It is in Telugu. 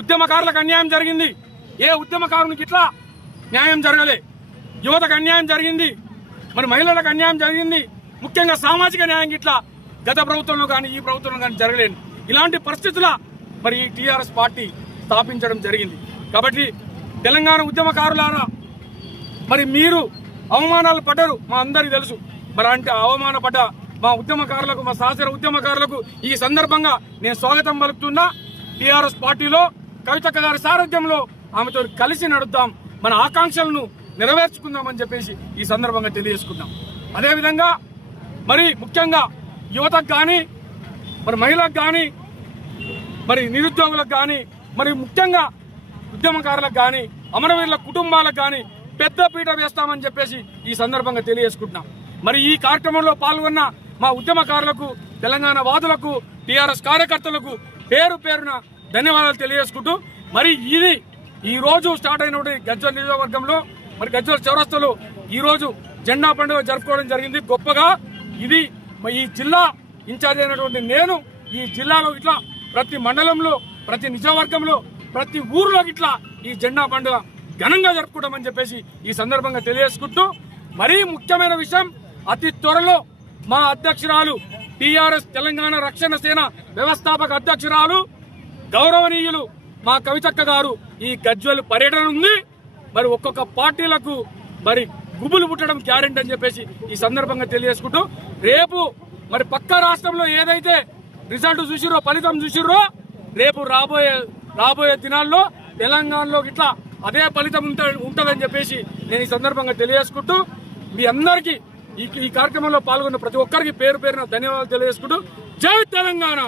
ఉద్యమకారులకు అన్యాయం జరిగింది. ఏ ఉద్యమకారునికి ఇట్లా న్యాయం జరగలే. యువతకు అన్యాయం జరిగింది, మరి మహిళలకు అన్యాయం జరిగింది. ముఖ్యంగా సామాజిక న్యాయం ఇట్లా గత ప్రభుత్వంలో కానీ ఈ ప్రభుత్వంలో కానీ జరగలేదు. ఇలాంటి పరిస్థితుల మరి ఈ టీఆర్ఎస్ పార్టీ స్థాపించడం జరిగింది. కాబట్టి తెలంగాణ ఉద్యమకారులారా, మరి మీరు అవమానాలు పడ్డారు, మా అందరికీ తెలుసు. మరి అంటే అవమానపడ్డ మా ఉద్యమకారులకు, మా సహచర ఉద్యమకారులకు ఈ సందర్భంగా నేను స్వాగతం పలుకుతున్నా. టీఆర్ఎస్ పార్టీలో కవితక్క గారి సారథ్యంలో ఆమెతో కలిసి నడుద్దాం, మన ఆకాంక్షలను నెరవేర్చుకుందామని చెప్పేసి ఈ సందర్భంగా తెలియజేసుకుందాం. అదేవిధంగా మరి ముఖ్యంగా యువతకు కానీ, మరి మహిళలకు కానీ, మరి నిరుద్యోగులకు కానీ, మరి ముఖ్యంగా ఉద్యమకారులకు కానీ, అమరవీరుల కుటుంబాలకు కానీ పెద్ద పీట వేస్తామని చెప్పేసి ఈ సందర్భంగా తెలియజేసుకుంటున్నాం. మరి ఈ కార్యక్రమంలో పాల్గొన్న మా ఉద్యమకారులకు, తెలంగాణ వాదులకు, టీఆర్ఎస్ కార్యకర్తలకు పేరు పేరున ధన్యవాదాలు తెలియజేసుకుంటూ, మరి ఇది ఈ రోజు స్టార్ట్ అయినటువంటి గజ్వేల్ నియోజకవర్గంలో, మరి గజ్వేల్ చౌరస్తాలో ఈ రోజు జెండా పండుగ జరుపుకోవడం జరిగింది గొప్పగా. ఇది ఈ జిల్లా ఇన్ఛార్జ్ అయినటువంటి నేను ఈ జిల్లాలో ఇట్లా ప్రతి మండలంలో, ప్రతి నియోజకవర్గంలో, ప్రతి ఊర్లో ఇట్లా ఈ జెండా పండుగ ఘనంగా జరుపుకుంటామని చెప్పేసి ఈ సందర్భంగా తెలియజేసుకుంటూ, మరీ ముఖ్యమైన విషయం, అతి త్వరలో మా అధ్యక్షురాలు, టీఆర్ఎస్ తెలంగాణ రక్షణ సేన వ్యవస్థాపక అధ్యక్షురాలు గౌరవనీయులు మా కవితక్క గారు ఈ గజ్వేల్ పర్యటన ఉంది. మరి ఒక్కొక్క పార్టీలకు మరి గుబులు పుట్టడం గ్యారెంటీ అని చెప్పేసి ఈ సందర్భంగా తెలియజేసుకుంటూ, రేపు మరి పక్క రాష్ట్రంలో ఏదైతే రిజల్ట్ చూసిరో, ఫలితం చూసిరో, రేపు రాబోయే దినాల్లో తెలంగాణలో ఇట్లా అదే ఫలితం ఉంటుందని చెప్పేసి నేను ఈ సందర్భంగా తెలియజేసుకుంటూ, మీ అందరికీ ఈ కార్యక్రమంలో పాల్గొన్న ప్రతి ఒక్కరికి పేరు పేరున ధన్యవాదాలు తెలియజేసుకుంటూ, జై తెలంగాణ.